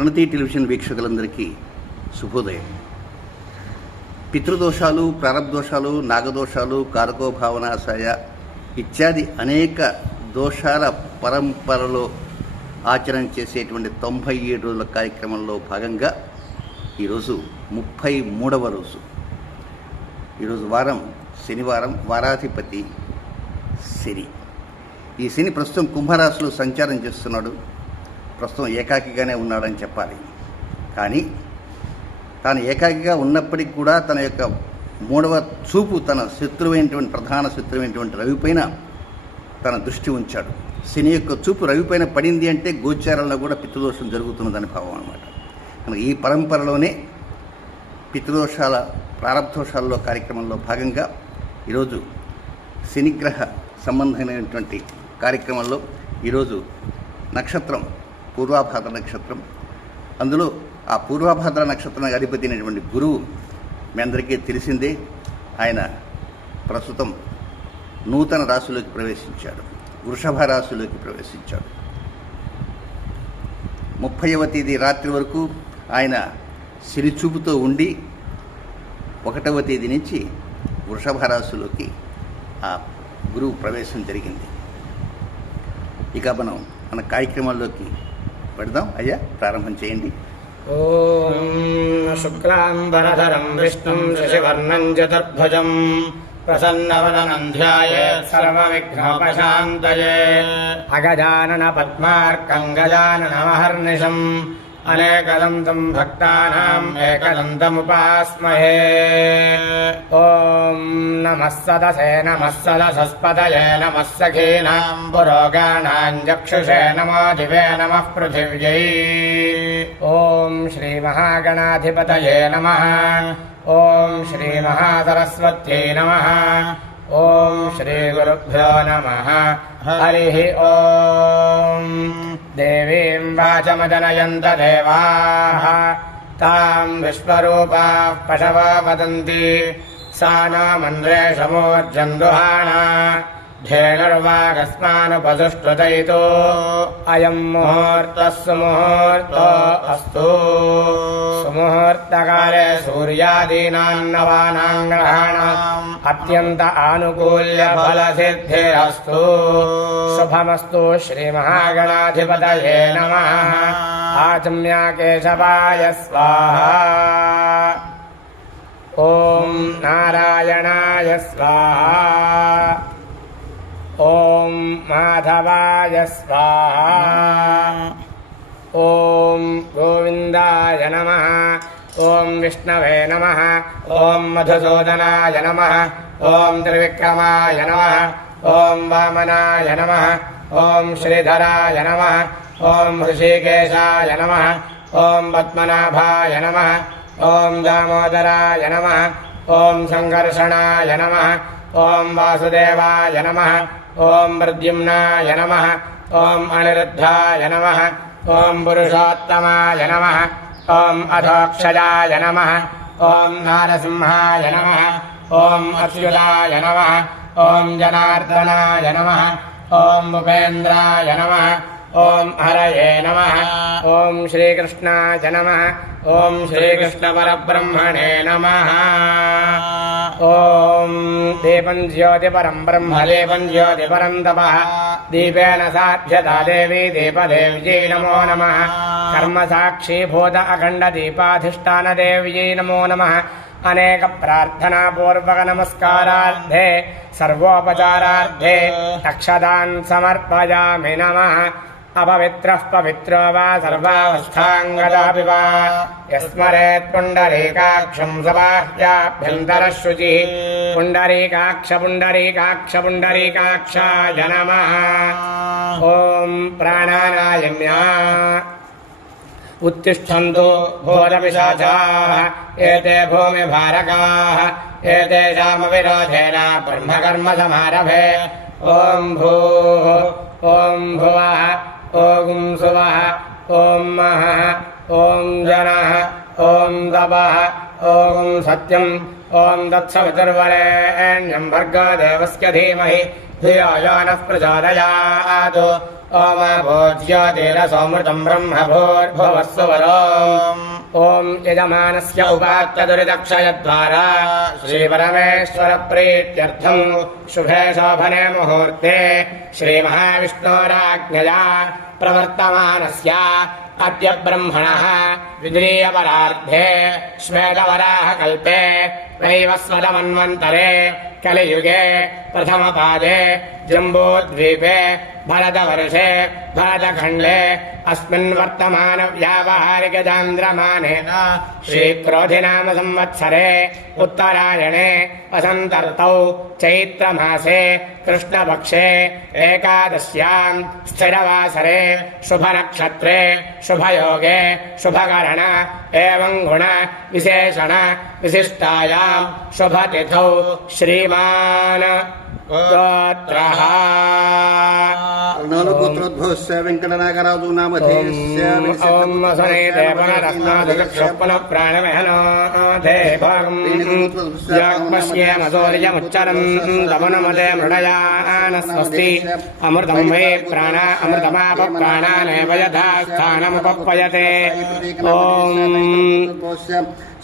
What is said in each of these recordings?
ప్రణతి television వీక్షకులందరికీ శుభోదయం. పితృదోషాలు ప్రారబ్దోషాలు నాగదోషాలు కారకో భావనాశయ ఇత్యాది అనేక దోషాల పరంపరలో ఆచరణ చేసేటువంటి తొంభై ఏడు రోజుల కార్యక్రమంలో భాగంగా ఈరోజు ముప్పై మూడవ రోజు. ఈరోజు వారం శనివారం వారాధిపతి శని. ఈ శని ప్రస్తుతం కుంభరాశిలో సంచారం చేస్తున్నాడు. ప్రస్తుతం ఏకాకిగానే ఉన్నాడని చెప్పాలి. కానీ తాను ఏకాకిగా ఉన్నప్పటికీ కూడా తన యొక్క మూడవ చూపు తన శత్రువైనటువంటి ప్రధాన శత్రువైనటువంటి రవిపైన తన దృష్టి ఉంచాడు. శని యొక్క చూపు రవిపైన పడింది అంటే గోచారంలో కూడా పితృదోషం జరుగుతున్నదని భావం అనమాట కనుక ఈ పరంపరలోనే పితృదోషాల ప్రారంభదోషాల్లో కార్యక్రమంలో భాగంగా ఈరోజు శనిగ్రహ సంబంధమైనటువంటి కార్యక్రమంలో ఈరోజు నక్షత్రం పూర్వాభాద్ర నక్షత్రం. అందులో ఆ పూర్వాభాద్ర నక్షత్రం అధిపతి అయినటువంటి గురువు మీ అందరికీ తెలిసిందే ఆయన ప్రస్తుతం నూతన రాశిలోకి ప్రవేశించాడు వృషభ రాశిలోకి ప్రవేశించాడు. ముప్పైవ తేదీ రాత్రి వరకు ఆయన సిరిచూపుతో ఉండి ఒకటవ తేదీ నుంచి వృషభ రాశిలోకి ఆ గురువు ప్రవేశం జరిగింది. ఇక మనం మన కార్యక్రమాల్లోకి పెడదాం. అయ్యా ప్రారంభం చేయండి. ఓం శుక్లాంబరధరం విష్ణుం శశివర్ణం చతుర్భుజం ప్రసన్నవదనం ధ్యాయేర్సర్వవిఘ్నోపశాంతయే అగజానన పద్మార్కం గజాననమహర్నిశం गजाननमहर्निशम् अनेकदन्तं भक्तानाम् एकदन्तमुपास्महे ॐ नमः सदसे नमः सदसस्पदये नमः सखीनाम् पुरोगाणाम् चक्षुषे नमो दिवे नमः पृथिव्यै ॐ श्रीमहागणाधिपतये नमः ॐ श्रीमहासरस्वत्यै नमः ॐ श्रीगुरुभ्यो नमः। हरिः ॐ। देवीं वाचमजनयन्त देवाः ताम् विश्वरूपाः पशवो वदन्ति। सा नामन्द्रेशमूर्जन्दुहाणा धेनुर्वागस्मानुपसुष्टुतैतो अयम् मुहूर्तः सुमुहूर्तो अस्तु सुमुहूर्तकाले सूर्यादीनाम् नवानाम् ग्रहाणाम् अत्यन्त आनुकूल्य फलसिद्धिरस्तु शुभमस्तु श्रीमहागणाधिपतये नमः आचम्या केशवाय स्वाहा ॐ नारायणाय स्वाहा ॐ माधवाय स्वाहा ॐ गोविन्दाय नमः ॐ विष्णवे नमः ॐ मधुसूदनाय नमः ॐ त्रिविक्रमाय नमः ॐ वामनाय नमः ॐ श्रीधराय नमः ॐ ऋषिकेशाय नमः ॐ पद्मनाभाय नमः ॐ दामोदराय नमः ॐ सङ्कर्षणाय नमः ॐ वासुदेवाय नमः ॐ प्रद्युम्नाय नमः ॐ अनिरुद्धाय नमः ॐ पुरुषोत्तमाय नमः ॐ अधोक्षजाय नमः ॐ नारसिंहाय नमः ॐ अच्युताय नमः ॐ जनार्दनाय नमः ॐ भूपेन्द्राय नमः ఓం హరయే నమ. ఓం శ్రీకృష్ణాయ నమ. ఓం శ్రీకృష్ణపరబ్రహ్మణే నమ. ఓం దీపం జ్యోతిపరం బ్రహ్మ దీపం జ్యోతిపరం తప. దీపేన సాధ్యత దేవి దీపదేవ్యై నమో నమ. కర్మసాక్షీభూత అఖండ దీపాధిష్టాన దేవ్యై నమో నమ. అనేక ప్రార్థనాపూర్వక నమస్కారార్థే సర్వోపచారార్థే అక్షదాన్ సమర్పయామి నమ. अपवित्रः पवित्रो वा सर्वावस्थाङ्गदापि वा। यस्मरेत् पुण्डरीकाक्षं सबाह्याभ्यन्तरः शुचिः पुण्डरीकाक्ष पुण्डरीकाक्ष पुण्डरीकाक्षाय नमः ॐ प्राणानायम्या। उत्तिष्ठन्तु भूतपिशाचाः। एते भूमिभारकाः। एतेषामविरोधेन ब्रह्मकर्मसमारभे। ॐ भूः। ॐ भुवः। ॐ सुवः ॐ महः ॐ जनः ॐ तपः ॐ सत्यम् ॐ तत्सवितुर्वरेण्यं भर्गो देवस्य धीमहि धियो यो नः प्रचोदयात् ओमभोज्योतिरसोमृतम् ब्रह्म भूर्भुवस्सुवरोम् ॐ यजमानस्य उपात्तदुरिदक्षयद्वारा श्रीपरमेश्वरप्रीत्यर्थम् शुभे शोभने मुहूर्ते श्रीमहाविष्णोराज्ञया प्रवर्तमानस्य अद्य ब्रह्मणः विद्रीयपरार्धे श्वेतवराहकल्पे वैवस्वतमन्वन्तरे कलियुगे प्रथमपादे जम्बूद्वीपे भरतवर्षे भरतखण्डे अस्मिन् वर्तमानव्यावहारिकचान्द्रमानेन श्रीक्रोधिनाम संवत्सरे उत्तरायणे वसन्तर्तौ चैत्रमासे कृष्णपक्षे एकादश्याम् स्थिरवासरे शुभनक्षत्रे शुभयोगे शुभकरण एवं गुण विशेषण विशिष्टायाम् शुभतिथौ श्रीमान् गोत्रः। नाम ॐ वसने देवनरत्नादिलक्षप्लप्राणमहनोदेवाग्मस्येमसौर्यमुच्चरम् अमृतं मे प्राण अमृतमापप्राणानेव यथा स्थानमुपपयते ॐ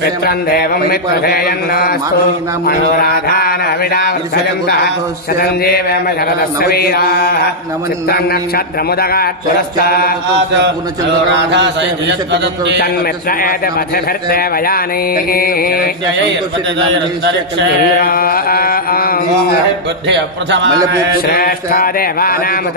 మిత్రం దేవం మిత్రధేయన్నాస్తు శతం జీవేమ శరదస్వీరా చిత్తం నక్షత్రముదగాత్పురస్తాన్మిత్ర ఏత పథిభిర్దేవయాని శ్రేష్ఠ దేవానాముత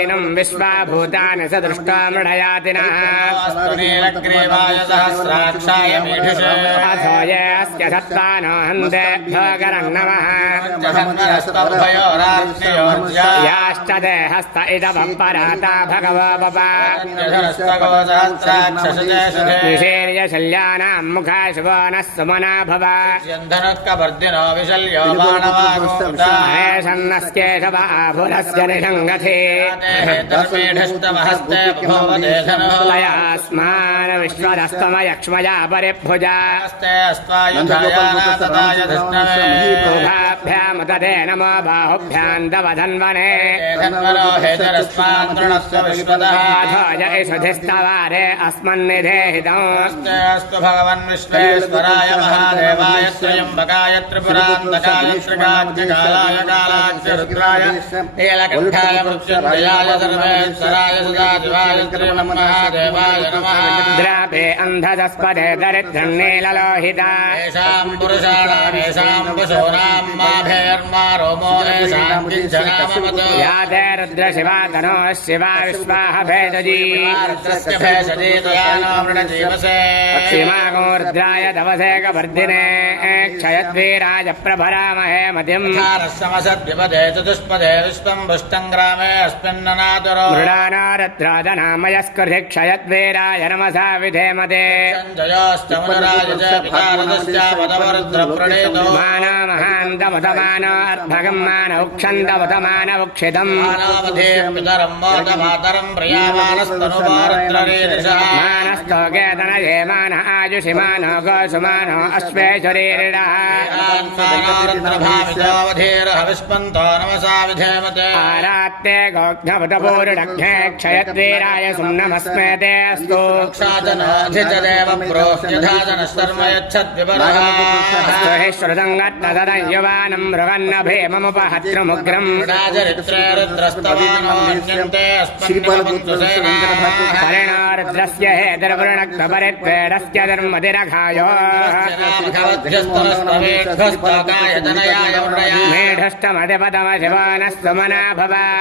दृष्ट्वा मृडयातिनः सहस्राक्षाय मीढुषे अथो ये अस्य सत्त्वानो हन्तेभ्यगरं नमः याश्च देहस्त इदवपराता भगवो बपा निषेर्य शल्यानां मुखाशुवो नः सुमना भव न्दनत्कवर्दिनो विशल्यो बाणवागोता महेशन्नस्केशव आभुरस्य निषङ्गथे स्तवहस्तभूवदेशनोलयास्मान विश्वदस्तमयक्ष्मया परिभुजा स्तेस्त्वायुधाभ्यामुददे नमो बाहुभ्यान्दवधन्वने सुधिस्तवारे अस्मन्निधे हितंस्तु भगवन् विश्वेश्वराय महादेवाय स्वयंबकाय त्रिपुरान्तकाय श्रीकान्तिकालाय कालाय द्रापे अंधजस्पदे दरिद्रन्नीललोहिताम् पुरुषाणामेषाम् पशूनाम् तनो शिवा विश्वाह भेदजी रुद्रस्य भेषजे तया नो मृणजीवसे। क्षिमागो चतुष्पदे विश्वम् पुष्टम् ग्रामे अस्मिन्ननातुरो मृडानारद्राजनामयस्कृति क्षयद्वीराय नमसा विधेमते सञ्जयोश्च मुनराय च पितारदश्चापदवरुद्रप्रणीतो मानो महान्तमुतमानोऽर्भगम् मानौक्षन्तमुतमानौक्षितम् मानावधेयम् पितरम् मोदमातरम् प्रियामानस्तनुमारुद्ररीरिषः मानस्तोकेतनये मान आयुषि मानो गोसुमानो अश्वेश्वरीरिणः भावितावधीरहविष्पन्तो नमसा विधेमते। आरात्ते गोघ्नभुतपूरुडघ्ने क्षयद्वीराय सुम्नमस्मे ते अस्तु क्षाजनाधिचदेव प्रोह्यधा जनशर्म यच्छद्विपरः हि श्रुतङ्गत्तदयुवानम् मृगन्न भीममुपहतृमुग्रम् राजरित्रे रुद्रस्तवानोऽन्यन्ते अस्मन्निवपुंसुसेनाः परिणारुद्रस्य हेतुर्वृणक्तपरित्वेडस्य धर्मतिरघायो भगवद्भ्यस्तनस्तवेक्षस्तकायतनयाय वृणया मेढष्टमधिपदमशिवानः सुमना भव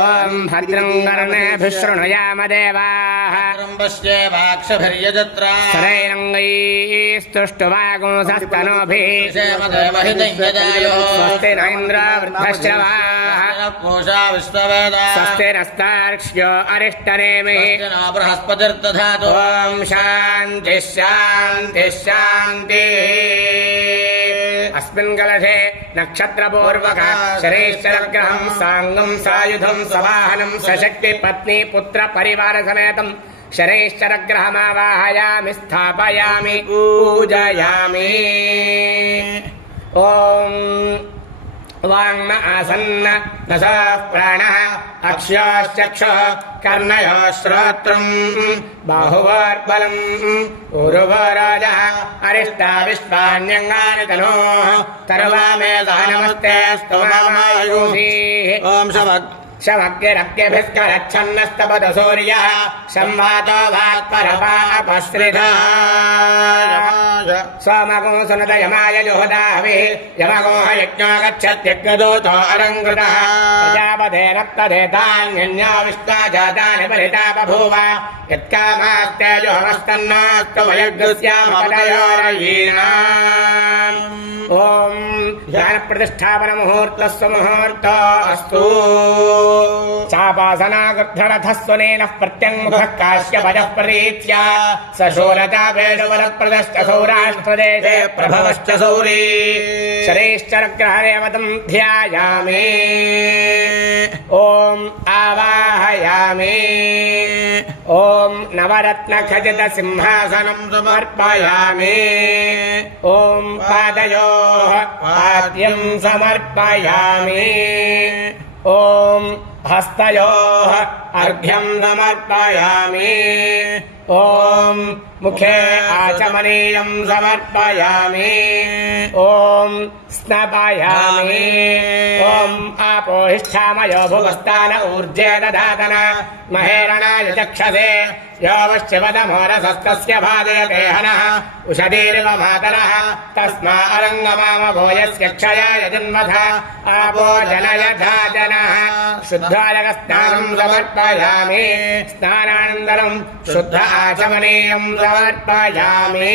ॐ भद्रं कर्णेभिः शृणुयाम देवाः पश्येवाक्षभिर्यजत्रा सरैरङ्गैस्तुष्टुवागुंसस्तनोभिः क्षेमदेवहितञ्जदायुः स्वस्ति न इन्द्रो वृद्धश्रवाः पूषा विश्ववेदा स्वस्ति नस्तार्क्ष्यो अरिष्टनेमिः नो बृहस्पतिर्दधातु ॐ शान्तिः शान्तिः शान्तिः अस्मिन् कलशे नक्षत्रपूर्वक शनैश्चरग्रहम् साङ्गम् सायुधम् सवाहनम् सशक्ति पत्नी पुत्र परिवार समेतम् शनैश्चरग्रहमावाहयामि स्थापयामि पूजयामि ॐ वाङ्म आसन्न रसः प्राणः अक्ष्योश्चक्षुः कर्णयोः श्रोत्रम् बाहुवर्बलम् उरुवराजः अरिष्टा विश्वान्यङ्गानि तनोः तर्वामे सह नमस्ते स्तुमायुषीः ॐ शवक् शमग्निरग्निभिस्करच्छन्नस्तपदसूर्य संवातो वाक्परपापश्रिधा सोमगो सुनदयमाय जुहुदाहविः यमगोह यज्ञो गच्छत्यज्ञदूतो अलङ्कृतः प्रजापते रक्तधेतान्यन्याविष्टा जातानि परिता बभूव यत्कामास्ते ज्ञान प्रतिष्ठापन मुहूर्त मुहूर्त अस्तु चापासना गृध्रणथ ज्ञानप्रतिष्ठापनमुहूर्तस्वमुहूर्तास्तु प्रत्यंग काश्य पद प्ररीत्या स शूलतापेषुवरप्रदश्चौराष्ट्रदेशे प्रभवश्च सौरी शरैश्चरग्रहरेवतं ध्यायामि। ओम आवाहयामि। ఓం నవరత్న ఖజత సింహాసనం సమర్పయామి. ఓం పాదయో పాద్యం సమర్పయామి. ఓం హస్తయో అర్ఘ్యం సమర్పయామి. ఓం ముఖే ఆచమనీయం సమర్పయామి. ఓం स्नपयामि ॐ आपोहिष्ठामयो भुवस्तान ऊर्जे दधातन महेरणाय चक्षसे यो वश्चिवदमोरसस्तस्य भाजयते हनः उषदीरिव मातरः तस्मा अरङ्गमाम भूयस्य क्षयाय जन्मथ आपो जनयथा जनः शुद्धालकस्नानम् समर्पयामि स्नानानन्तरम् शुद्ध आचमनीयम् समर्पयामि